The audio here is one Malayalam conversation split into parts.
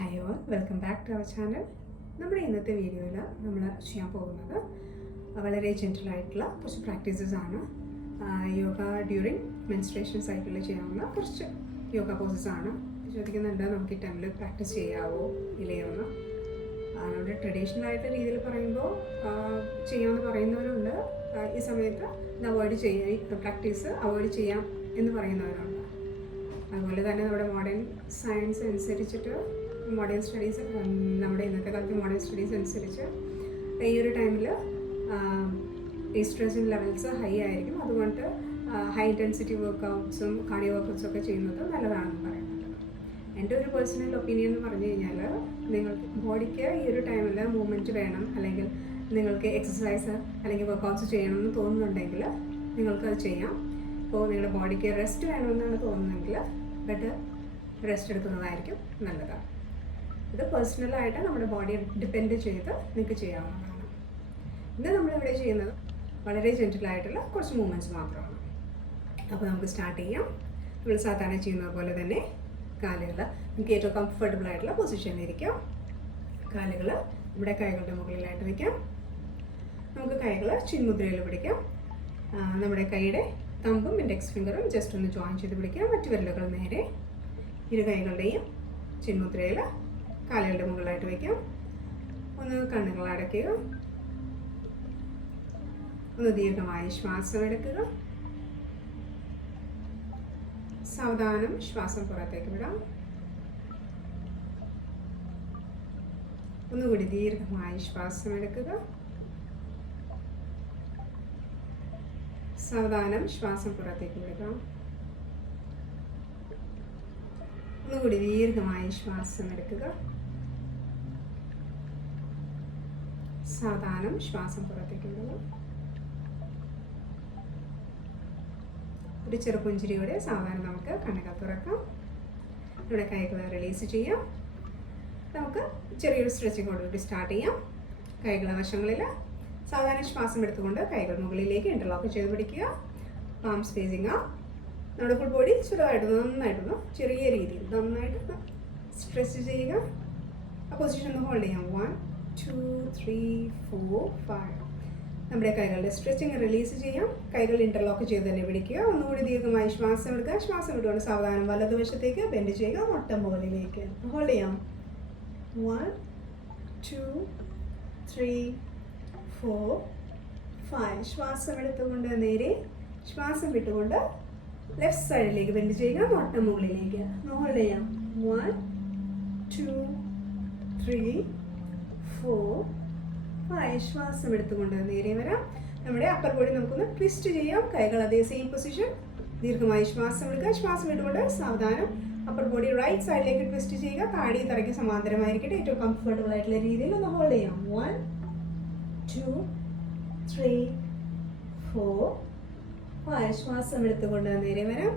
Hi all, welcome back to our channel. നമ്മുടെ ഇന്നത്തെ വീഡിയോയിൽ നമ്മൾ ചെയ്യാൻ പോകുന്നത് വളരെ ജെൻറ്റലായിട്ടുള്ള കുറച്ച് പ്രാക്ടീസസ് ആണ്. യോഗ ഡ്യൂറിങ് മെൻസ്ട്രേഷൻ സൈക്കിളിൽ ചെയ്യാവുന്ന കുറച്ച് യോഗ പോസസ് ആണ്. ചോദിക്കുന്നുണ്ട്, നമുക്ക് ഈ ടൈമിൽ പ്രാക്ടീസ് ചെയ്യാവോ ഇല്ലയോ എന്ന്. നമ്മുടെ ട്രഡീഷണൽ ആയിട്ട് രീതിയിൽ പറയുമ്പോൾ ചെയ്യാമെന്ന് പറയുന്നവരുണ്ട്. ഈ സമയത്ത് ഇത് പ്രാക്ടീസ് അവോയ്ഡ് ചെയ്യാം എന്ന് പറയുന്നവരുണ്ട്. അതുപോലെ തന്നെ നമ്മുടെ മോഡേൺ സയൻസ് അനുസരിച്ചിട്ട് മോഡേൺ സ്റ്റഡീസ്, നമ്മുടെ ഇന്നത്തെ കാലത്തെ മോഡേൺ സ്റ്റഡീസ് അനുസരിച്ച് ഈ ഒരു ടൈമിൽ ഈസ്ട്രജൻ ലെവൽസ് ഹൈ ആയിരിക്കും. അതുകൊണ്ട് ഹൈ ഇൻറ്റൻസിറ്റി വർക്കൗട്ട്സും കാർഡിയോ വർക്കൗട്ട്സും ഒക്കെ ചെയ്യുന്നത് നല്ലതാണെന്ന് പറയുന്നുണ്ട്. എൻ്റെ ഒരു പേഴ്സണൽ ഒപ്പീനിയൻ എന്ന് പറഞ്ഞു കഴിഞ്ഞാൽ, നിങ്ങൾക്ക് ബോഡിക്ക് ഈ ഒരു ടൈമിൽ മൂവ്മെൻറ്റ് വേണം, അല്ലെങ്കിൽ നിങ്ങൾക്ക് എക്സസൈസ് അല്ലെങ്കിൽ വർക്കൗട്ട്സ് ചെയ്യണമെന്ന് തോന്നുന്നുണ്ടെങ്കിൽ നിങ്ങൾക്കത് ചെയ്യാം. ഇപ്പോൾ നിങ്ങളുടെ ബോഡിക്ക് റെസ്റ്റ് വേണമെന്നാണ് തോന്നുന്നതെങ്കിൽ ബെറ്റർ റെസ്റ്റ് എടുക്കുന്നതായിരിക്കും നല്ലതാണ്. ഇത് പേഴ്സണലായിട്ട് നമ്മുടെ ബോഡിയെ ഡിപ്പെൻഡ് ചെയ്ത് നിങ്ങൾക്ക് ചെയ്യാവുന്നതാണ്. ഇത് നമ്മളിവിടെ ചെയ്യുന്നത് വളരെ ജെൻറ്റലായിട്ടുള്ള കുറച്ച് മൂവ്മെൻറ്റ്സ് മാത്രമാണ്. അപ്പോൾ നമുക്ക് സ്റ്റാർട്ട് ചെയ്യാം. നമ്മൾ സാധാരണ ചെയ്യുന്നത് പോലെ തന്നെ കാലുകൾ നമുക്ക് ഏറ്റവും കംഫർട്ടബിൾ ആയിട്ടുള്ള പൊസിഷനിൽ ഇരിക്കാം. കാലുകൾ നമ്മുടെ കൈകളുടെ മുകളിലായിട്ട് വയ്ക്കാം. നമുക്ക് കൈകൾ ചിന്മുദ്രയിൽ പിടിക്കാം. നമ്മുടെ കൈയുടെ തമ്പും ഇൻഡെക്സ് ഫിംഗറും ജസ്റ്റ് ഒന്ന് ജോയിൻ ചെയ്ത് പിടിക്കാം. മറ്റു വിരലുകൾ നേരെ ഇരു കൈകളുടെയും ചിന്മുദ്രയിൽ കാലുകളുടെ മുകളിലായിട്ട് വയ്ക്കാം. ഒന്ന് കണ്ണുകൾ അടയ്ക്കുക. ഒന്ന് ദീർഘമായി ശ്വാസം എടുക്കുക. സാവധാനം ശ്വാസം പുറത്തേക്ക് വിടാം. ഒന്നുകൂടി ദീർഘമായി ശ്വാസം എടുക്കുക. സാവധാനം ശ്വാസം പുറത്തേക്ക് വിടുക. ഒന്നുകൂടി ദീർഘമായി ശ്വാസം എടുക്കുക. സാവധാനം ശ്വാസം പുറത്തേക്ക് വിടുക. ഒരു ചെറുപുഞ്ചിരിയോടെ സാവധാനം നമുക്ക് കണ്ണുകൾ തുറക്കാം. നമ്മുടെ കൈകൾ റിലീസ് ചെയ്യാം. നമുക്ക് ചെറിയൊരു സ്ട്രെച്ചിങ്ങോടുകൂടി സ്റ്റാർട്ട് ചെയ്യാം. കൈകളെ വശങ്ങളിൽ സാധാരണ ശ്വാസം എടുത്തുകൊണ്ട് കൈകൾ മുകളിലേക്ക് ഇന്റർലോക്ക് ചെയ്ത് പിടിക്കുക. പാംസ് ഫേസിങ് ആ. നമ്മുടെ ഫുൾ ബോഡി നന്നായിട്ടൊന്ന് ചെറിയ രീതിയിൽ നന്നായിട്ട് സ്ട്രെച്ച് ചെയ്യുക. ആ പൊസിഷൻ ഒന്ന് ഹോൾഡ് ചെയ്യാം. 1 2 3 4 5. നമ്മുടെ കൈകളുടെ സ്ട്രെച്ചിങ് റിലീസ് ചെയ്യാം. കൈകൾ ഇന്റർലോക്ക് ചെയ്ത് തന്നെ പിടിക്കുക. ഒന്നുകൂടി ദീർഘമായി ശ്വാസം എടുക്കുക. ശ്വാസം വിട്ടുകൊണ്ട് സാവധാനം വലതുവശത്തേക്ക് ബെൻഡ് ചെയ്യുക. മുട്ട മുകളിലേക്ക് ഹോൾഡ് ചെയ്യാം. 1 2 3 4 5. ശ്വാസം എടുത്തുകൊണ്ട് നേരെ, ശ്വാസം വിട്ടുകൊണ്ട് ലെഫ്റ്റ് സൈഡിലേക്ക് ബെൻഡ് ചെയ്യുക. മുട്ട മുകളിലേക്ക് ഹോൾഡ് ചെയ്യാം. 1 2 3 4 5. ശ്വാസം എടുത്തുകൊണ്ട് നേരെ വരാം. നമ്മുടെ അപ്പർ ബോഡി നമുക്കൊന്ന് ട്വിസ്റ്റ് ചെയ്യാം. കൈകൾ അതേ സെയിം പൊസിഷൻ. ദീർഘമായി ശ്വാസം എടുക്കുക. ശ്വാസം വിട്ടുകൊണ്ട് സാവധാനം അപ്പർ ബോഡി റൈറ്റ് സൈഡിലേക്ക് ട്വിസ്റ്റ് ചെയ്യുക. താടി തറയ്ക്ക് സമാന്തരമായിരിക്കട്ടെ. ഏറ്റവും കംഫർട്ടബിൾ ആയിട്ടുള്ള രീതിയിൽ ഒന്ന് ഹോൾഡ് ചെയ്യാം. 1 2 3 4 5. ശ്വാസം എടുത്തുകൊണ്ട് നേരെ വരാം.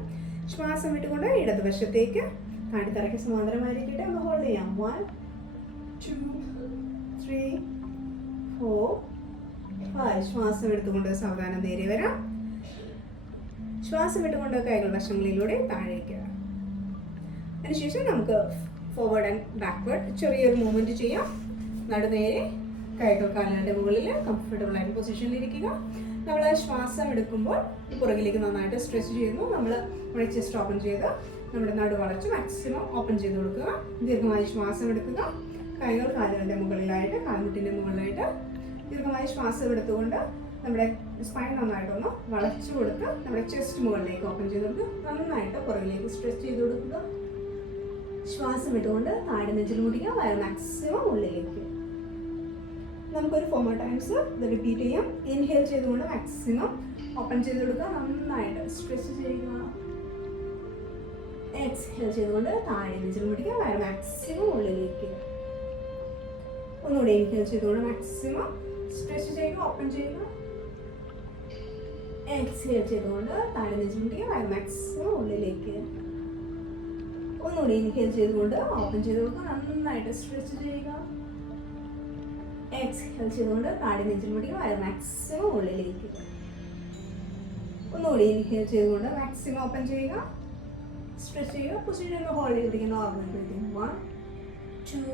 ശ്വാസം വിട്ടുകൊണ്ട് ഇടതുവശത്തേക്ക് താടി തറയ്ക്ക് സമാന്തരമായിരിക്കട്ടെ. ഒന്ന് ഹോൾഡ് ചെയ്യാം. 1 2 3 4 5. ശ്വാസം എടുത്തുകൊണ്ട് സാവധാനം നേരെ വരാം. ശ്വാസം വിട്ടുകൊണ്ട് കൈകൾ വശങ്ങളിലൂടെ താഴേക്ക്. അതിനുശേഷം നമുക്ക് ഫോർവേഡ് ആൻഡ് ബാക്ക്വേർഡ് ചെറിയൊരു മൂവ്മെന്റ് ചെയ്യാം. നടുനേരെ, കൈകൾ കാലുകളുടെ മുകളിൽ കംഫർട്ടബിൾ ആയിട്ട് പൊസിഷനിൽ ഇരിക്കുക. നമ്മൾ ശ്വാസം എടുക്കുമ്പോൾ പുറകിലേക്ക് നന്നായിട്ട് സ്ട്രെച്ച് ചെയ്യുന്നു. നമ്മുടെ ചെസ്റ്റ് ഓപ്പൺ ചെയ്ത് നമ്മുടെ നടു വളച്ച് മാക്സിമം ഓപ്പൺ ചെയ്ത് കൊടുക്കുക. ദീർഘമായി ശ്വാസം എടുക്കുക. കൈകൾ കാലുകളുടെ മുകളിലായിട്ട്, കാൽമുട്ടിൻ്റെ മുകളിലായിട്ട് ദീർഘമായി ശ്വാസം എടുത്തുകൊണ്ട് നമ്മുടെ സ്പൈൻ നന്നായിട്ടൊന്ന് വളച്ചു കൊടുത്ത് നമ്മുടെ ചെസ്റ്റ് മുകളിലേക്ക് ഓപ്പൺ ചെയ്ത് കൊടുക്കുക. നന്നായിട്ട് പുറകിലേക്ക് സ്ട്രെച്ച് ചെയ്ത് കൊടുക്കുക. ശ്വാസം വിട്ടുകൊണ്ട് താടി നെഞ്ചിൽ മുടിക്കുക. വയർ മാക്സിമം ഉള്ളിലേക്ക്. നമുക്കൊരു 4 more ടൈംസ് ഇത് റിപ്പീറ്റ് ചെയ്യാം. ഇൻഹേൽ ചെയ്തുകൊണ്ട് മാക്സിമം ഓപ്പൺ ചെയ്ത് കൊടുക്കുക. നന്നായിട്ട് സ്ട്രെച്ച് ചെയ്യുക. എക്സ്ഹേൽ ചെയ്തുകൊണ്ട് താടി നെഞ്ചിൽ മുടിക്കുക. വയർ മാക്സിമം ഉള്ളിലേക്ക്. ഒന്നുകൂടി ഇൻഹേൽ ചെയ്തുകൊണ്ട് മാക്സിമം സ്ട്രെച്ച് ചെയ്യുക. ഓപ്പൺ ചെയ്യുക. എക്സ്ഹേൽ ചെയ്തുകൊണ്ട് താടി നെഞ്ചിൽ മുടിക്കുക. വയർ മാക്സിമം ഉള്ളിലേക്ക്. ഒന്നുകൂടി ഇൻഹേൽ ചെയ്തുകൊണ്ട് ഓപ്പൺ ചെയ്ത് കൊടുക്കുക. നന്നായിട്ട് സ്ട്രെച്ച് ചെയ്യുക. എക്സ്ഹേൽ ചെയ്തുകൊണ്ട് താടി നെഞ്ചിൽ മുടിക്കുക. വയർ മാക്സിമം ഉള്ളിലേക്ക്. ഒന്നുകൂടി ഇൻഹേൽ ചെയ്തുകൊണ്ട് മാക്സിമം ഓപ്പൺ ചെയ്യുക. സ്ട്രെച്ച് ചെയ്യുക. പൊസിഷൻ ഹോൾഡ് ചെയ്തിരിക്കുന്ന നോർമൽ ബ്രീത്തിങ്. 1 2,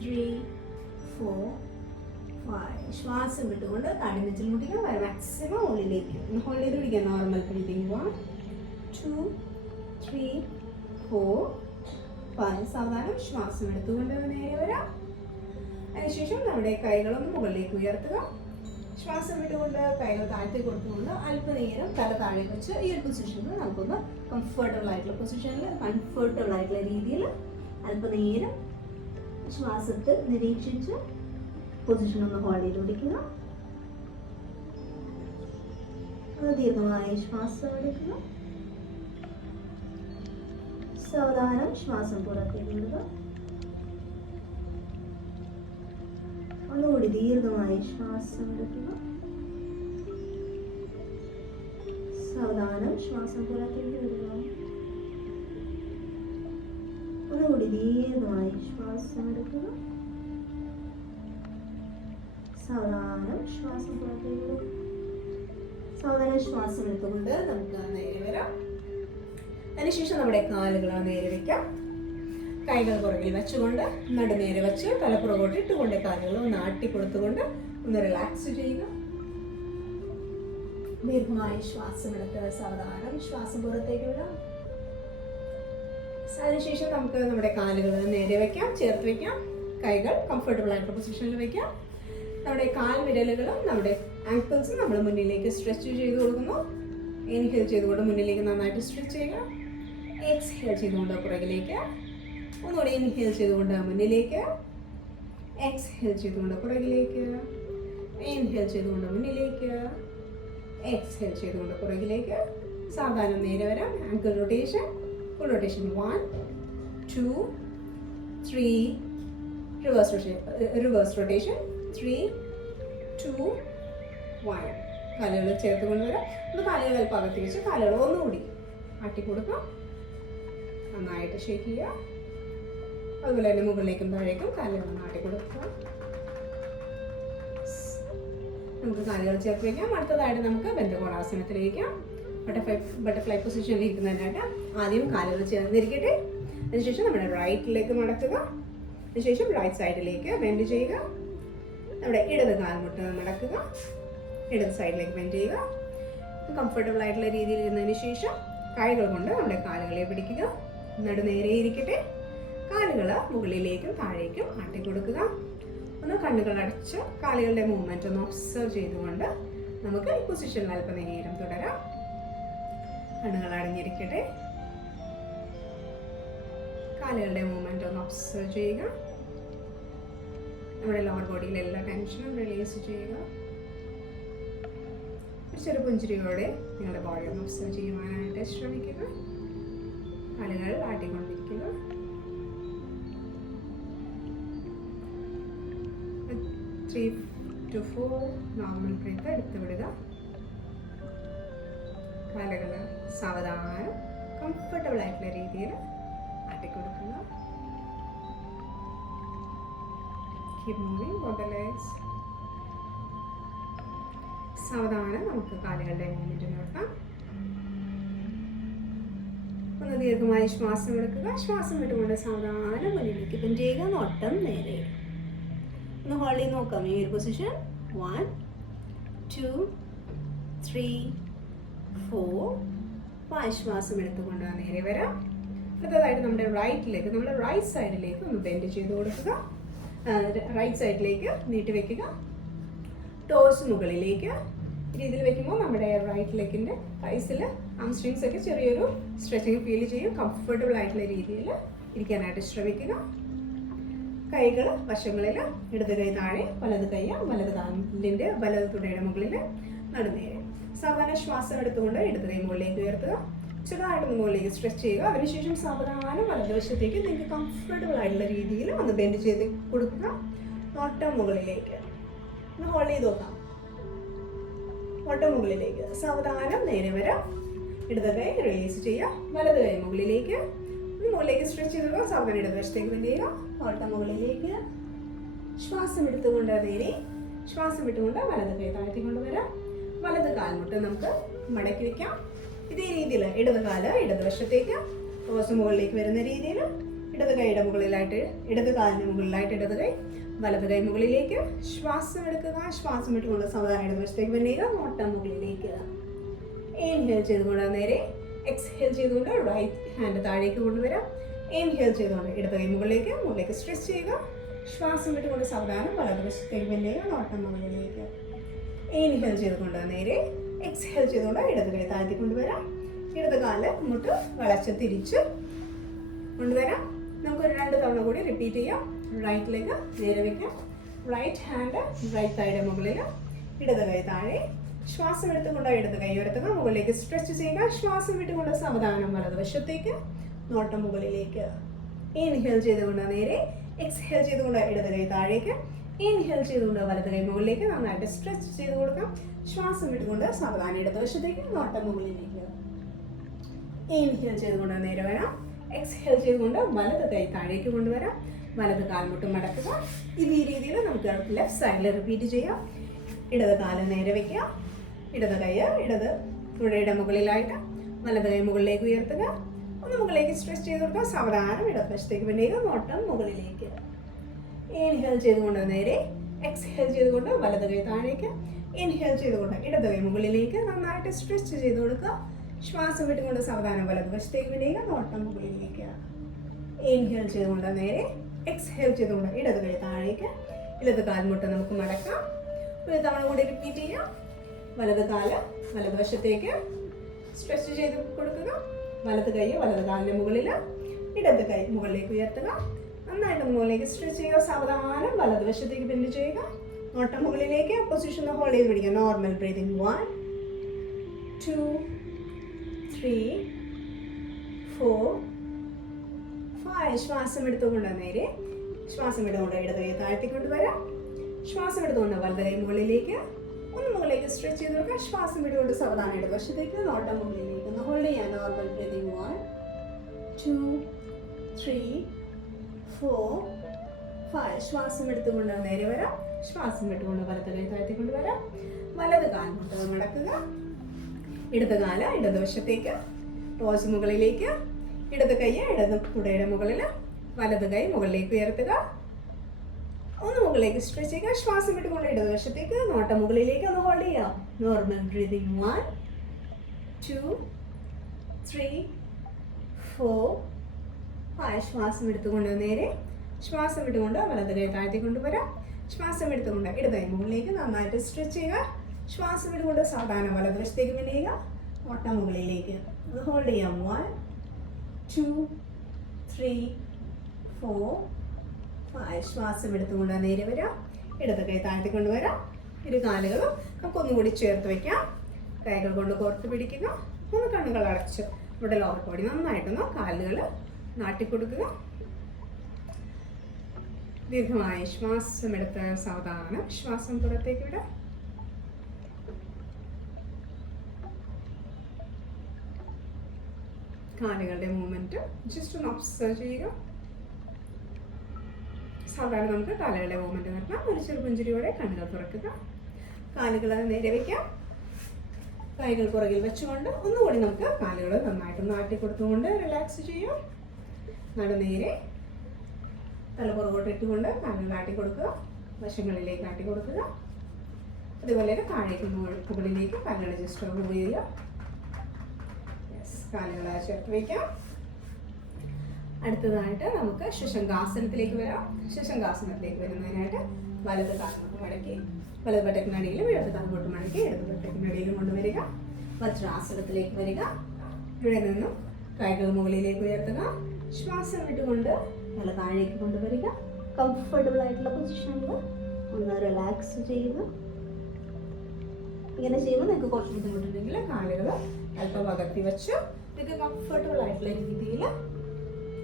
3, 4, 5. ശ്വാസം വിട്ടുകൊണ്ട് താടിനെച്ചിൽ മുട്ടിക്കുക. മാക്സിമം ഉള്ളിലേക്ക് ഒന്ന് ഹോൾഡ് ചെയ്ത് പിടിക്കുക. Normal breathing. 1, 2, 3, 4, 5. സാവധാനം ശ്വാസം എടുത്തുകൊണ്ട് നേരെ വരാം. അതിനുശേഷം നമ്മുടെ കൈകളൊന്ന് മുകളിലേക്ക് ഉയർത്തുക. ശ്വാസം വിട്ടുകൊണ്ട് കൈകൾ താഴ്ത്തി കൊടുത്തുകൊണ്ട് അല്പനേരം തല താഴെ വെച്ച് ഈ ഒരു പൊസിഷനിൽ നമുക്കൊന്ന് കംഫർട്ടബിൾ ആയിട്ടുള്ള രീതിയിൽ അല്പനേരം ശ്വാസത്തെ നിരീക്ഷിച്ച് പൊസിഷൻ ഒന്ന് ഹോൾഡ് ചെയ്ത് പിടിക്കുക. ദീർഘമായി ശ്വാസം എടുക്കുക. സാവധാനം ശ്വാസം പുറത്തേക്ക് വിടുക. ഒന്നുകൂടി ദീർഘമായി ശ്വാസം എടുക്കുക. സാവധാനം ശ്വാസം പുറത്തേക്ക് വിടുക. ഒന്നുകൂടി ദീർഘമായി ശ്വാസം എടുക്കുക. സാവധാനം ശ്വാസം പുറത്തേക്ക് വിടുക. സാവധാനം ശ്വാസം എടുത്തുകൊണ്ട് നമുക്ക് നേരെ വരാം. അതിനുശേഷം നമ്മുടെ കാലുകൾ നേരെ വയ്ക്കാം. കൈകൾ പുറകിൽ വെച്ചുകൊണ്ട് നടുനേരെ വെച്ച് തലപ്പുറകോട്ട് ഇട്ടുകൊണ്ട് കാലുകൾ ഒന്ന് ആട്ടി കൊടുത്തുകൊണ്ട് ഒന്ന് റിലാക്സ് ചെയ്യുക. ദീർഘമായി ശ്വാസം എടുക്കുക. സാവധാനം ശ്വാസം പുറത്തേക്ക് വിടാം. അതിനുശേഷം നമുക്ക് നമ്മുടെ കാലുകൾ നേരെ വയ്ക്കാം, ചേർത്ത് വയ്ക്കാം. കൈകൾ കംഫർട്ടബിൾ ആയിട്ടുള്ള പൊസിഷനിൽ വയ്ക്കാം. നമ്മുടെ കാൽ വിരലുകളും നമ്മുടെ ആങ്കിൾസും നമ്മൾ മുന്നിലേക്ക് സ്ട്രെച്ച് ചെയ്ത് കൊടുക്കുന്നു. ഇൻഹേൽ ചെയ്തുകൊണ്ട് മുന്നിലേക്ക് നന്നായിട്ട് സ്ട്രെച്ച് ചെയ്യുക. എക്സ്ഹേൽ ചെയ്തുകൊണ്ട് പുറകിലേക്ക്. ഒന്നുകൂടി ഇൻഹേൽ ചെയ്തുകൊണ്ട് മുന്നിലേക്ക്. എക്സ്ഹേൽ ചെയ്തുകൊണ്ട് പുറകിലേക്ക്. ഇൻഹേൽ ചെയ്തുകൊണ്ട് മുന്നിലേക്ക്. എക്സ്ഹേൽ ചെയ്തുകൊണ്ട് പുറകിലേക്ക്. സാവധാനം നേരെ വരാം. Ankle rotation. Full rotation. 1, 2, 3. Reverse rotation. 3, 2, 1. കാലുകൾ ചേർത്ത് കൊണ്ടുവരാം. ഒന്ന് കാലുകൾ അല്പം അകത്തി വെച്ച് കാലുകൾ ഒന്നുകൂടി ആട്ടിക്കൊടുക്കാം. നന്നായിട്ട് ഷേക്ക് ചെയ്യുക. അതുപോലെ തന്നെ മുകളിലേക്കും താഴേക്കും കാലുകൾ ആട്ടിക്കൊടുക്കുക. നമുക്ക് കാലുകൾ ചേർത്ത് വയ്ക്കാം. അടുത്തതായിട്ട് നമുക്ക് ബന്ധകോണാസനത്തിലേക്കാം. ബട്ടർഫ്ലൈ പൊസിഷനിൽ ഇരിക്കുന്നതിനായിട്ട് ആദ്യം കാലുകൾ ചേർന്നിരിക്കട്ടെ. അതിനുശേഷം നമ്മുടെ റൈറ്റിലേക്ക് മടക്കുക. അതിനുശേഷം റൈറ്റ് സൈഡിലേക്ക് ബെൻഡ് ചെയ്യുക. നമ്മുടെ ഇടത് കാൽമുട്ട് മടക്കുക. ഇടത് സൈഡിലേക്ക് ബെൻഡ് ചെയ്യുക. കംഫർട്ടബിൾ ആയിട്ടുള്ള രീതിയിൽ ഇരുന്നതിന് ശേഷം കൈകൾ കൊണ്ട് നമ്മുടെ കാലുകളെ പിടിക്കുക. നടുനേരെ ഇരിക്കട്ടെ. കാലുകൾ മുകളിലേക്കും താഴേക്കും ആട്ടിക്കൊടുക്കുക. ഒന്ന് കണ്ണുകൾ അടച്ച് കാലുകളുടെ മൂവ്മെന്റ് ഒന്ന് ഒബ്സർവ് ചെയ്തുകൊണ്ട് നമുക്ക് ഈ പൊസിഷനിൽ അല്പനേരം തുടരാം. കണ്ണുകൾ അടഞ്ഞിരിക്കട്ടെ. കാലുകളുടെ മൂവ്മെന്റ് ഒന്ന് ഒബ്സർവ് ചെയ്യുക. നമ്മുടെ ലോവർ ബോഡിയിലെ എല്ലാ ടെൻഷനും റിലീസ് ചെയ്യുക. ഒരു ചെറു പുഞ്ചിരിയോടെ നിങ്ങളുടെ ബോഡി ഒന്ന് ഒബ്സർവ് ചെയ്യുവാനായിട്ട് ശ്രമിക്കുക. കാലുകൾ ആട്ടിക്കൊണ്ടിരിക്കുക. 3 to 4 നോർമൽ ബ്രീത്ത് എടുത്ത് വിടുക. കാലുകൾ സാവധാനം കംഫർട്ടബിൾ ആയിട്ടുള്ള രീതിയിൽ ആട്ടിക്കൊടുക്കുക. Keep moving both the legs. സാവധാനം നമുക്ക് കാലുകളുടെ മൂവ്മെന്റ് നോക്കാം. ഒന്ന് ദീർഘമായി ശ്വാസം എടുക്കുക. ശ്വാസം വിട്ടുകൊണ്ട് സാവധാനം മുന്നിലേക്ക് ബെൻഡ് ചെയ്യുക. നോട്ടം നേരെ. ഒന്ന് ഹോൾഡ് ചെയ്ത് നോക്കാം ഈ ഒരു പൊസിഷൻ. 1, 2, 3, 4, 5. ശ്വാസം എടുത്തുകൊണ്ട് നേരെ വരാം. അടുത്തതായിട്ട് നമ്മുടെ റൈറ്റ് സൈഡിലേക്ക് ഒന്ന് ബെൻഡ് ചെയ്ത് കൊടുക്കുക. റൈറ്റ് സൈഡിലേക്ക് നീട്ടി വെക്കുക. ടോസ് മുകളിലേക്ക് രീതിയിൽ വെക്കുമ്പോൾ നമ്മുടെ റൈറ്റ് ലെഗിൻ്റെ തൈസിൽ ആംസ്ട്രിങ്സ് ഒക്കെ ചെറിയൊരു സ്ട്രെച്ചിങ് ഫീൽ ചെയ്യും. കംഫർട്ടബിൾ ആയിട്ടുള്ള രീതിയിൽ ഇരിക്കാനായിട്ട് ശ്രമിക്കുക. കൈകൾ വശങ്ങളിൽ, ഇടത് കൈ താഴെ, വലത് കൈ വലത് കാലിൻ്റെ വലത് തുടയുടെ മുകളിൽ, നടുനേരെ. സാവധാനം ശ്വാസം എടുത്തുകൊണ്ട് ഇടത് കൈ മുകളിലേക്ക് ഉയർത്തുക. ചെറുതായിട്ടൊന്ന് മുകളിലേക്ക് സ്ട്രെച്ച് ചെയ്യുക. അതിനുശേഷം സാവധാനം വലതുവശത്തേക്ക് നിങ്ങൾക്ക് കംഫർട്ടബിൾ ആയിട്ടുള്ള രീതിയിൽ ഒന്ന് ബെൻഡ് ചെയ്ത് കൊടുക്കുക. നോട്ടം മുകളിലേക്ക് ഒന്ന് ഹോൾഡ് ചെയ്ത് നോക്കാം. നോട്ടം മുകളിലേക്ക് സാവധാനം നേരെ വരാം. ഇടത് കൈ റിലീസ് ചെയ്യുക. വലത് കൈ മുകളിലേക്ക് മുകളിലേക്ക് സ്ട്രെച്ച് ചെയ്ത് സാവധാനം ഇടതുവശത്തേക്ക് ബെൻഡ് ചെയ്യുക. നോട്ടം മുകളിലേക്ക്. ശ്വാസം എടുത്തുകൊണ്ട് നേരെ, ശ്വാസം വിട്ടുകൊണ്ട് വലത് കൈ താഴ്ത്തി കൊണ്ടുവരാം. വലത് കാൽമുട്ട് നമുക്ക് മടക്കി വെക്കാം. ഇതേ രീതിയിൽ ഇടത് കാല് ഇടതുവശത്തേക്ക്, ടോസ് മുകളിലേക്ക് വരുന്ന രീതിയിൽ ഇടത് കൈയുടെ മുകളിലായിട്ട്, ഇടത് കാലിന് മുകളിലായിട്ട് ഇടത് കൈ, വലത് കൈ മുകളിലേക്ക്. ശ്വാസം എടുക്കുക. ശ്വാസം വിട്ടുകൊണ്ട് സാവധാനം ഇടതുവശത്തേക്ക് വരിക. നോട്ടം മുകളിലേക്ക്. ഇൻഹേൽ ചെയ്തുകൊണ്ട് നേരെ, എക്സ്ഹേൽ ചെയ്തുകൊണ്ട് റൈറ്റ് ഹാൻഡ് താഴേക്ക് കൊണ്ടുവരാം. ഇൻഹേൽ ചെയ്തുകൊണ്ട് ഇടത് കൈ മുകളിലേക്ക് സ്ട്രെച്ച് ചെയ്യുക. ശ്വാസം വിട്ടുകൊണ്ട് സാവധാനം വലതുവശത്തേക്ക് വരിക. നോട്ടം മുകളിലേക്ക്. ഇൻഹേൽ ചെയ്തുകൊണ്ട് നേരെ, എക്സ്ഹേൽ ചെയ്തുകൊണ്ട് ഇടത് കൈ താഴ്ത്തി കൊണ്ടുവരാം. ഇടത് കാല് ഇങ്ങോട്ട് വളച്ച് തിരിച്ച് കൊണ്ടുവരാം. നമുക്കൊരു 2 തവണ കൂടി റിപ്പീറ്റ് ചെയ്യാം. റൈറ്റ് ലെഗ് നേരെ വയ്ക്കാം. റൈറ്റ് ഹാൻഡ് റൈറ്റ് കൈയുടെ മുകളിൽ, ഇടത് കൈ താഴെ. ശ്വാസം എടുത്തുകൊണ്ട് ഇടത് കൈ ഉയർത്തുക. മുകളിലേക്ക് സ്ട്രെച്ച് ചെയ്യുക. ശ്വാസം വിട്ടുകൊണ്ട് സാവധാനം വലതുവശത്തേക്ക്. നോട്ടം മുകളിലേക്ക്. ഇൻഹേൽ ചെയ്തുകൊണ്ട് നേരെ, എക്സ്ഹേൽ ചെയ്തുകൊണ്ട് ഇടത് കൈ താഴേക്ക്. ഇൻഹേൽ ചെയ്തുകൊണ്ട് വലത് കൈ മുകളിലേക്ക്. നന്നായിട്ട് സ്ട്രെച്ച് ചെയ്ത് കൊടുക്കാം. ശ്വാസം വിട്ടുകൊണ്ട് സാവധാനം ഇടതുവശത്തേക്ക്. നോട്ടം മുകളിലേക്ക്. ഇൻഹേൽ ചെയ്തുകൊണ്ട് നേരെ വരാം. എക്സ്ഹേൽ ചെയ്തുകൊണ്ട് വലത് കൈ താഴേക്ക് കൊണ്ടുവരാം. വലത് കാൽമുട്ട് മടക്കുക. ഈ രീതിയിൽ നമുക്ക് ലെഫ്റ്റ് സൈഡിൽ റിപ്പീറ്റ് ചെയ്യാം. ഇടത് കാല് നേരെ വയ്ക്കുക. ഇടത് കൈ ഇടത് തുടയുടെ മുകളിലായിട്ട്, വലത് കൈ മുകളിലേക്ക് ഉയർത്തുക. ഒന്ന് മുകളിലേക്ക് സ്ട്രെച്ച് ചെയ്ത് കൊടുക്കുക. സാവധാനം ഇടതുവശത്തേക്ക് വരിക. നോട്ടം മുകളിലേക്ക്. ഇൻഹേൽ ചെയ്തുകൊണ്ട് നേരെ, എക്സ്ഹേൽ ചെയ്തുകൊണ്ട് വലത് കൈ താഴേക്ക്. ഇൻഹേൽ ചെയ്തുകൊണ്ട് ഇടത് കൈ മുകളിലേക്ക്. നന്നായിട്ട് സ്ട്രെച്ച് ചെയ്ത് കൊടുക്കുക. ശ്വാസം വിട്ടുകൊണ്ട് സാവധാനം വലതുവശത്തേക്ക് വരിക. നോട്ടം മുകളിലേക്ക്. ഇൻഹേൽ ചെയ്തുകൊണ്ട് നേരെ, എക്സ്ഹേൽ ചെയ്തുകൊണ്ട് ഇടത് കൈ താഴേക്ക്. ഇടത് കാൽമുട്ട് നമുക്ക് മടക്കാം. ഒരു തവണ കൂടി റിപ്പീറ്റ് ചെയ്യാം. വലത് കാല് വലതുവശത്തേക്ക് സ്ട്രെച്ച് ചെയ്ത് കൊടുക്കുക. വലത് കൈ വലത് കാലിന് മുകളിൽ, ഇടത് കൈ മുകളിലേക്ക് ഉയർത്തുക. നന്നായിട്ട് മുകളിലേക്ക് സ്ട്രെച്ച് ചെയ്യുക. സാവധാനം വലതുവശത്തേക്ക് ബെൻഡ് ചെയ്യുക. നോട്ടം മുകളിലേക്ക്. പൊസിഷൻ ഹോൾഡ് ചെയ്ത് പിടിക്കുക. Normal breathing. 1 2 3 4 5. ശ്വാസം എടുത്തുകൊണ്ട് നേരെ, ശ്വാസം എടുത്തുകൊണ്ട് ഇടത് കൈ താഴ്ത്തിക്കൊണ്ട് വരാം. ശ്വാസം എടുത്തുകൊണ്ട് വലത് കൈ മുകളിലേക്ക്. ഒന്ന് മുകളിലേക്ക് സ്ട്രെച്ച് ചെയ്ത് കൊടുക്കുക. ശ്വാസം വിട്ടുകൊണ്ട് സാവധാനം ഇടതുവശത്തേക്ക്. നോട്ടം മുകളിലേക്ക്. ഒന്ന് ഹോൾഡ് ചെയ്യാം. Normal breathing. 1 2 3 4 5. ശ്വാസം എടുത്തുകൊണ്ട് നേരെ വരാം. ശ്വാസം വിട്ടുകൊണ്ട് വലത് കൈ താഴ്ത്തിക്കൊണ്ട് വരാം. വലത് കാൽമുട്ട് മടക്കുക. ഇടത് കാല് ഇടതുവശത്തേക്ക്, ടോസ് മുകളിലേക്ക്. ഇടത് കൈ ഇടത് തുടയുടെ മുകളിൽ, വലത് കൈ മുകളിലേക്ക് ഉയർത്തുക. ഒന്ന് മുകളിലേക്ക് സ്ട്രെച്ച് ചെയ്യുക. ശ്വാസം വിട്ടുകൊണ്ട് ഇടതുവശത്തേക്ക്. നോട്ടം മുകളിലേക്ക്. ഒന്ന് ഹോൾഡ് ചെയ്യാം. Normal breathing. 1 2 3 4 5. ശ്വാസം എടുത്തുകൊണ്ട് നേരെ, ശ്വാസം വിട്ടുകൊണ്ട് വലത് കൈ താഴ്ത്തിക്കൊണ്ട് വരാം. ശ്വാസം എടുത്തുകൊണ്ട് ഇടത് കൈ മുകളിലേക്ക്. നന്നായിട്ട് സ്ട്രെച്ച് ചെയ്യുക. ശ്വാസം വിട്ടുകൊണ്ട് സാധാരണ വലതുവശത്തേക്ക് വിനയുക. നോട്ടം മുകളിലേക്ക്. അത് ഹോൾഡ് ചെയ്യാം. 1 2 3 4 5. ശ്വാസം എടുത്തുകൊണ്ട് നേരെ വരാം. ഇടത് കൈ താഴ്ത്തിക്കൊണ്ട് വരാം. ഇരു കാലുകളും നമുക്കൊന്നുകൂടി ചേർത്ത് വയ്ക്കാം. കൈകൾ കൊണ്ട് കോർത്ത് പിടിക്കുക. ഒന്ന് കണ്ണുകൾ അടച്ച് ഇവിടെ ലോവർ ബോഡി നന്നായിട്ടൊന്ന് കാലുകൾ നാട്ടിക്കൊടുക്കുക. ദീർഘമായ ശ്വാസം എടുത്ത് സാവധാനം ശ്വാസം പുറത്തേക്ക് വിടാം. കാലുകളുടെ മൂവ്മെന്റ് ജസ്റ്റ് ഒന്ന് ഒബ്സർവ് ചെയ്യുക. സാധാരണ നമുക്ക് കാലുകളുടെ മൂവ്മെന്റ് നടത്താം. ഒരു ചെറുപുഞ്ചിരിയോടെ കണ്ണുകൾ തുറക്കുക. കാലുകൾ നേരെ വയ്ക്കാം. കൈകൾ പുറകിൽ വെച്ചുകൊണ്ട് ഒന്നുകൂടി നമുക്ക് കാലുകൾ നന്നായിട്ട് നാട്ടി കൊടുത്തുകൊണ്ട് റിലാക്സ് ചെയ്യാം. നേരെ തല പുറകോട്ട് ഇട്ടുകൊണ്ട് കാലുകൾ ആട്ടി കൊടുക്കുക. വശങ്ങളിലേക്ക് ആട്ടി കൊടുക്കുക. അതുപോലെ തന്നെ താഴേക്ക് മുകളിലേക്ക് കാലുകൾ ജസ്റ്റ് മൂവ് ചെയ്യുക. കാലുകളെ ചേർത്ത് വയ്ക്കാം. അടുത്തതായിട്ട് നമുക്ക് ശശങ്കാസനത്തിലേക്ക് വരാം. ശശങ്കാസനത്തിലേക്ക് വരുന്നതിനായിട്ട് വലത് കാൽമുട്ട് മടക്കി, വലത് പട്ടക്കിനടിയിലും ഇടത് കാൽമുട്ട് മടക്കി ഇടത് പട്ടക്കിനടിയിലും കൊണ്ടുവരിക. വജ്രാസനത്തിലേക്ക് വരിക. ഇവിടെ നിന്നും കൈകൾ മുകളിലേക്ക് ഉയർത്തുക. ശ്വാസം വിട്ടുകൊണ്ട് തല താഴേക്ക് കൊണ്ടുവരിക. കംഫർട്ടബിൾ ആയിട്ടുള്ള പൊസിഷനിൽ ഒന്ന് റിലാക്സ് ചെയ്യുക. ഇങ്ങനെ ചെയ്യുമ്പോൾ നിങ്ങൾക്ക് കുറച്ച് ബുദ്ധിമുട്ടുണ്ടെങ്കിൽ കാലുകൾ അല്പം അകത്തി വെച്ച് നിങ്ങൾക്ക് കംഫർട്ടബിൾ ആയിട്ടുള്ള രീതിയിൽ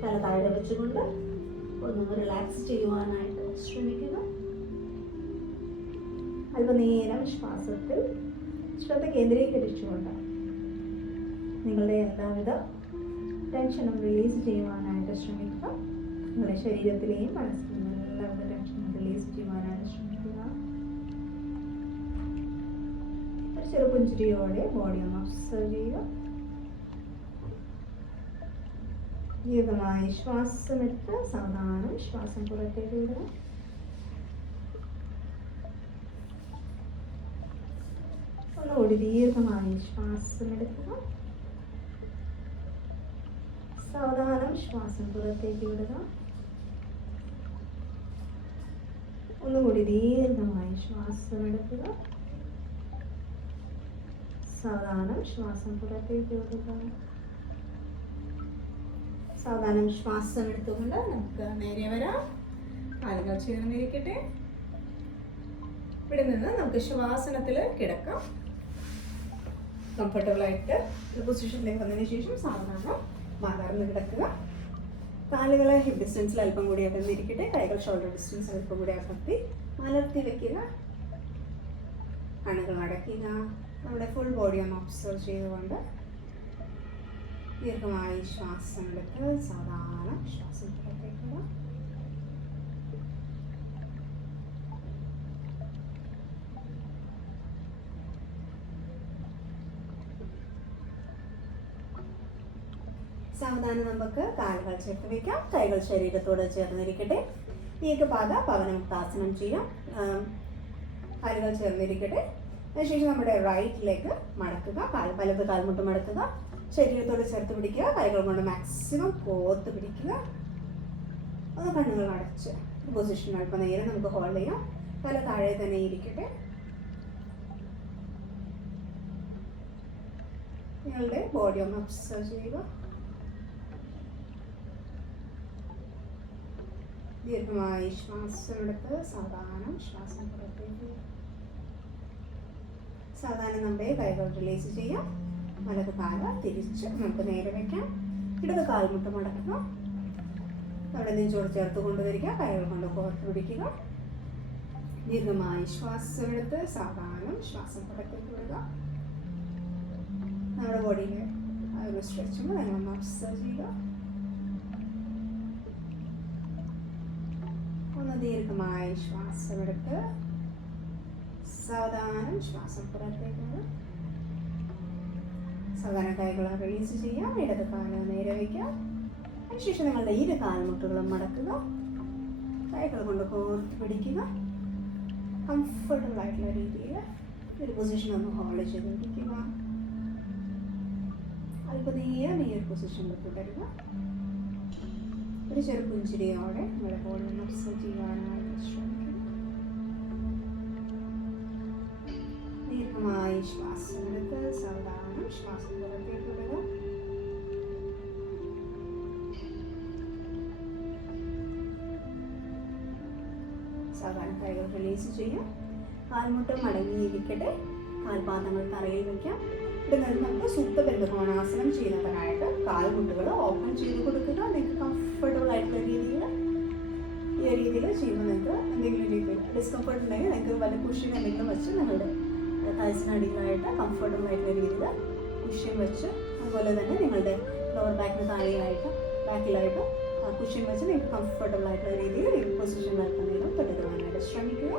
തല താഴെ വെച്ചുകൊണ്ട് ഒന്ന് റിലാക്സ് ചെയ്യുവാനായിട്ട് ശ്രമിക്കുക. അല്പനേരം ശ്വാസത്തിൽ ശ്രദ്ധ കേന്ദ്രീകരിച്ചുകൊണ്ട് നിങ്ങളുടെ എല്ലാവിധ ടെൻഷനും റിലീസ് ചെയ്യുവാനായിട്ട് ശ്രമിക്കുക. നിങ്ങളുടെ ശരീരത്തിലെയും മനസ്സിലെയും എല്ലാവിധ ടെൻഷനും റിലീസ് ചെയ്യുവാനായിട്ട് ശ്രമിക്കുക. ഒരു ചെറുപുഞ്ചിരിയോടെ ബോഡി ഒന്ന് ഒബ്സർവ് ചെയ്യുക. ദീർഘമായി ശ്വാസമെടുത്ത് സാവധാനം ശ്വാസം പുറത്തേക്ക് വിടുക. ഒന്നുകൂടി ദീർഘമായി ശ്വാസമെടുക്കുക. സാവധാനം ശ്വാസം പുറത്തേക്ക് വിടുക. ഒന്നുകൂടി ദീർഘമായി ശ്വാസമെടുക്കുക. സാവധാനം ശ്വാസം പുറത്തേക്ക് വിടുക. സാവധാനം ശ്വാസം എടുത്തുകൊണ്ട് നമുക്ക് നേരെ വരാം. കാലുകൾ ചേർന്നിരിക്കട്ടെ. ഇവിടെ നിന്ന് നമുക്ക് ശ്വാസനത്തിൽ കിടക്കാം. കംഫർട്ടബിളായിട്ട് പൊസിഷനിലേക്ക് വന്നതിന് ശേഷം സാവധാനം മലർന്ന് കിടക്കുക. കാലുകളെ ഹിപ്പ് ഡിസ്റ്റൻസിൽ അല്പം കൂടി അകന്നിരിക്കട്ടെ. കൈകൾ ഷോൾഡർ ഡിസ്റ്റൻസ് അല്പം കൂടി അകത്തി മലർത്തി വെക്കുക. കണ്ണുകൾ അടയ്ക്കുക. നമ്മുടെ ഫുൾ ബോഡി ഒന്ന് ഒബ്സർവ് ചെയ്തുകൊണ്ട് ദീർഘമായി ശ്വാസം എടുത്ത് സാധാരണ ശ്വാസം പുറത്തേക്കുക. സാവധാനം നമുക്ക് കാലുകൾ ചേർത്ത് വയ്ക്കാം. കൈകൾ ശരീരത്തോട് ചേർന്നിരിക്കട്ടെ. ഏകപാദ പവനമുക്താസനം ചെയ്യാം. കാലുകൾ ചേർന്നിരിക്കട്ടെ. അതിനുശേഷം നമ്മുടെ റൈറ്റ് ലെഗ് മടക്കുക. വലത് കാൽമുട്ട് മടക്കുക. ശരീരത്തോട് ചേർത്ത് പിടിക്കുക. കൈകൾ കൊണ്ട് മാക്സിമം കോർത്ത് പിടിക്കുക. ഒന്ന് കണ്ണുകൾ അടച്ച് പൊസിഷൻ അല്പം നേരം നമുക്ക് ഹോൾഡ് ചെയ്യാം. തല താഴെ തന്നെ ഇരിക്കട്ടെ. നിങ്ങളുടെ ബോഡി ഒന്ന് ഒബ്സർവ് ചെയ്യുക. ദീർഘമായി ശ്വാസം എടുത്ത് സാവധാനം ശ്വാസം പുറത്തേക്ക്. സാവധാനം നമ്മുടെ കൈകൾ റിലീസ് ചെയ്യാം. വലത് കാല തിരിച്ച് നമുക്ക് നേരെ വയ്ക്കാം. ഇടത് കാൽമുട്ട് മടക്കുക. അവിടെ നെഞ്ചോട് ചേർത്ത് കൊണ്ടുവരിക. കൈകൾ കൊണ്ട് കോർത്ത് പിടിക്കുക. ദീർഘമായി ശ്വാസം എടുത്ത് സാവധാനം ശ്വാസം പുറത്തേക്ക് വിടുക. നമ്മുടെ ബോഡിയിലെ ആ ഒരു സ്ട്രെച്ചിങ് നിങ്ങളൊന്ന് ഒബ്സർവ് ചെയ്യുക. ഒന്ന് ദീർഘമായി ശ്വാസം എടുത്ത് സാവധാനം ശ്വാസം പുറത്തേക്ക്. സാധാരണ കൈകൾ റിലീസ് ചെയ്യാം. ഇടത് കാല് നേരെ വയ്ക്കാം. അതിനുശേഷം നിങ്ങളുടെ ഇരു കാൽമുട്ടുകളും മടക്കുക. കൈകൾ കൊണ്ട് കോർത്ത് പിടിക്കുക. കംഫർട്ടബിൾ ആയിട്ടുള്ള രീതിയിൽ ഒരു പൊസിഷൻ ഒന്ന് ഹോൾഡ് ചെയ്ത് പിടിക്കുക. അല്പനേരം ഈ ഒരു പൊസിഷനിൽ തുടരുക. ഒരു ചെറു പുഞ്ചിരിയോടെ നിങ്ങളുടെ ബോഡി ഒന്ന് ഒബ്സർവ് ചെയ്യാനായിട്ട് ശ്രമിക്കുക. ദീർഘമായി ശ്വാസം എടുത്ത് സാവധാനം ശ്വാസം പുറത്തേക്ക് വിടുക. സാവധാനം കൈകൾ റിലീസ് ചെയ്യാം. കാൽമുട്ട് മടങ്ങിയിരിക്കട്ടെ. കാൽപാദങ്ങൾ തറയിൽ വയ്ക്കാം. ഇവിടെ നിന്ന് നമുക്ക് സുപ്തബന്ധകോണാസനം ചെയ്യുന്നതിനായിട്ട് കാൽമുട്ടുകൾ ഓപ്പൺ ചെയ്ത് കൊടുക്കുക. നിങ്ങൾക്ക് കംഫർട്ടബിൾ ആയിട്ടുള്ള രീതിയിൽ ഈ രീതിയിൽ ചെയ്യുമ്പോൾ നിങ്ങൾക്ക് എന്തെങ്കിലും രീതിയിൽ ഡിസ്കംഫർട്ട് ഉണ്ടെങ്കിൽ നിങ്ങൾക്ക് വല്ല കുഷ്യൻ എന്തെങ്കിലും വെച്ച് നിങ്ങളുടെ തൈസിനടിയിലായിട്ട് കംഫർട്ടബിൾ ആയിട്ടുള്ള രീതിയിൽ കുഷ്യൻ വെച്ച്, അതുപോലെ തന്നെ നിങ്ങളുടെ ലോവർ ബാക്കിന് താഴെയായിട്ട് ബാക്കിലായിട്ട് കുഷ്യൻ വെച്ച് നിങ്ങൾക്ക് കംഫർട്ടബിൾ ആയിട്ടുള്ള രീതിയിൽ ഈ പൊസിഷനിൽ എന്തെങ്കിലും തുടരുവാനായിട്ട് ശ്രമിക്കുക.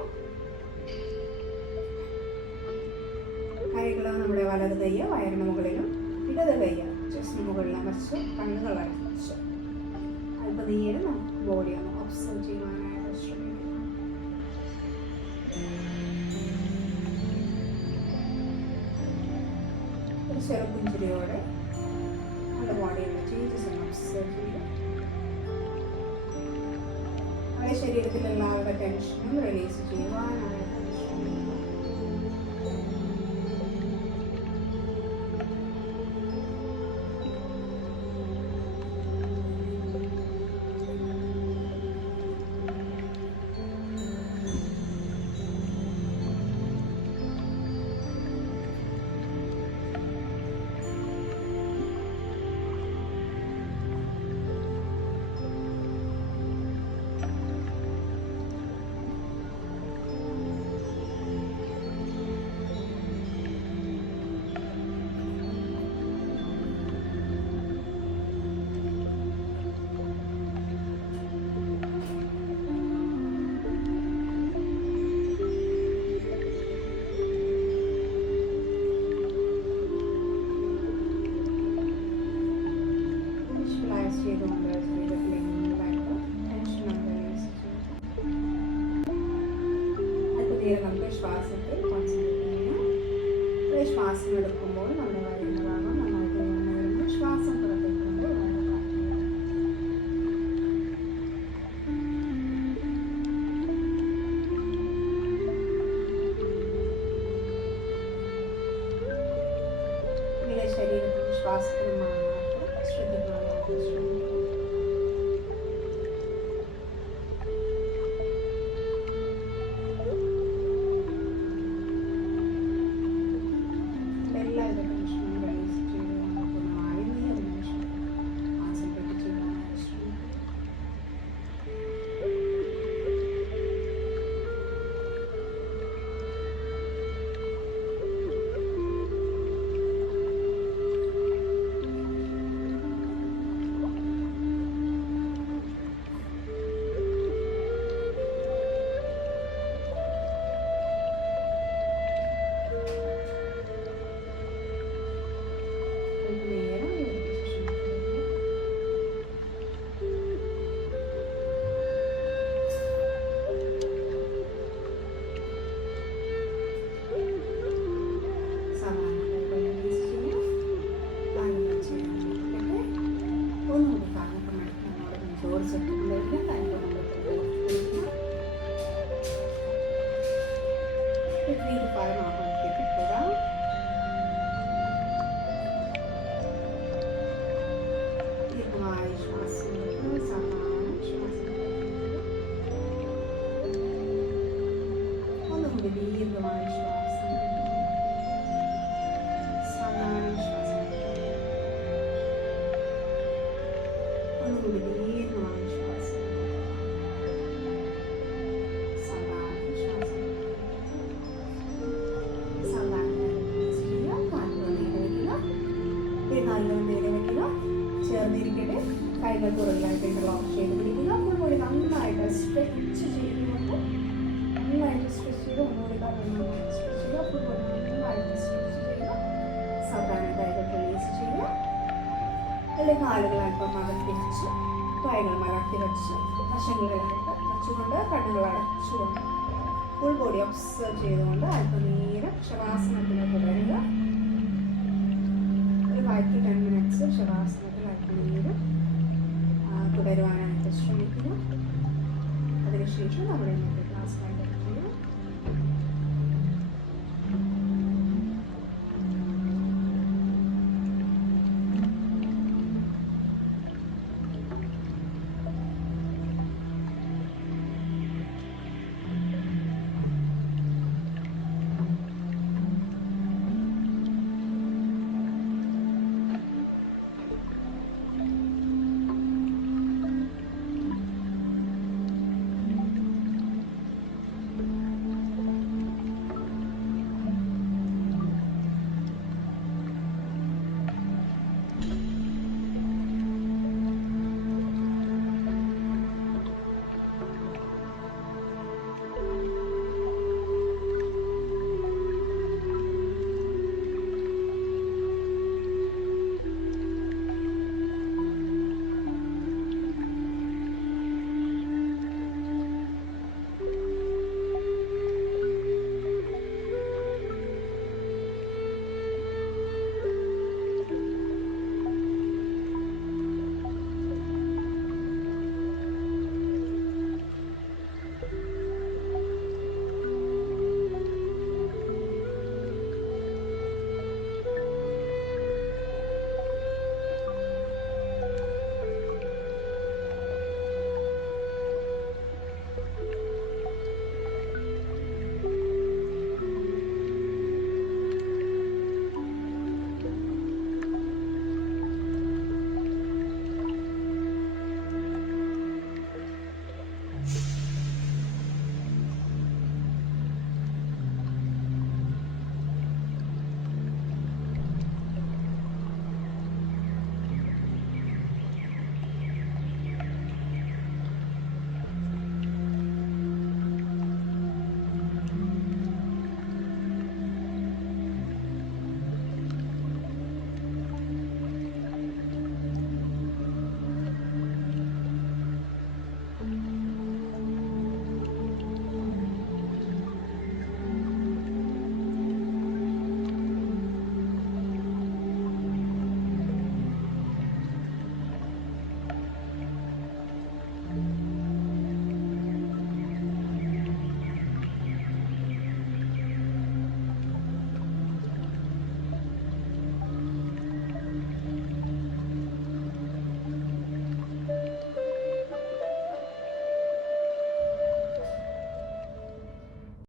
കൈകൾ നമ്മുടെ വലത് കൈ വയറിന് മുകളിലും ഇടത് കൈ ചെസ്റ്റിന് മുകളിലും വെച്ച് കണ്ണുകൾ അടച്ച് അല്പനേരം ബോഡി ഒന്ന് ഒബ്സർവ് ചെയ്യുവാനായിട്ട് ശ്രമിക്കുക. ഒരു ചെറു പുഞ്ചിരിയോടെ നമ്മുടെ ബോഡിയിലെ ചേഞ്ചസ് ഒന്ന് ഒബ്സർവ് ചെയ്യുക. നമ്മുടെ ശരീരത്തിലെല്ലാവരുടെ ടെൻഷനും റിലീസ് ചെയ്യുവാനായിട്ട് ശ്രമിക്കുക. ശ്വാസം എടുക്കുമ്പോൾ നമ്മുടെ വയറിൻ്റെ ഭാഗം നന്നായിട്ട് ഉയർന്നു വരുമ്പോൾ ശ്വാസം പുറത്തേക്ക് കൊണ്ട് വയറ് താഴ്ത്തുക. നിങ്ങളുടെ ശരീരത്തിനും ശ്വാസത്തിനും മാത്രം ശ്രദ്ധിക്കാനായിട്ട് ശ്രമിക്കുക. ചേർന്നിരിക്കട്ടെ. കൈകൾ പുറകിലായിട്ട് ലോക്ക് ചെയ്ത് പിടിക്കുക. ഫുൾ ബോഡി നന്നായിട്ട് സ്ട്രെച്ച് ചെയ്തുകൊണ്ട് നന്നായിട്ട് സ്ട്രെച്ച് ചെയ്ത് ഒന്നുകൂടി നന്നായിട്ട് സ്ട്രെച്ച് ചെയ്യുക. ഫുൾ ബോഡി നന്നായിട്ട് സ്ട്രെച്ച് ചെയ്യുക. സാധാരണ കൈകൾ റിലീസ് ചെയ്യുക. അല്ലെങ്കിൽ കാലുകൾ അല്പം അകത്തി വെച്ച് കൈകൾ മലർത്തി വെച്ച് വശങ്ങളിലായിട്ട് വെച്ചുകൊണ്ട് കണ്ണുകൾ അടച്ചുകൊണ്ട് ഫുൾ ബോഡി ഒബ്സർവ് ചെയ്തുകൊണ്ട് അല്പനേരം ശവാസനത്തിന് തുടരുക. ഒരു 5 to 10 minutes ശവാസനത്തിൽ അല്പനേരം തുടരുവാനായിട്ട് ശ്രമിക്കുക. അതിനുശേഷം നമ്മുടെ ഇന്നത്തെ ക്ലാസ്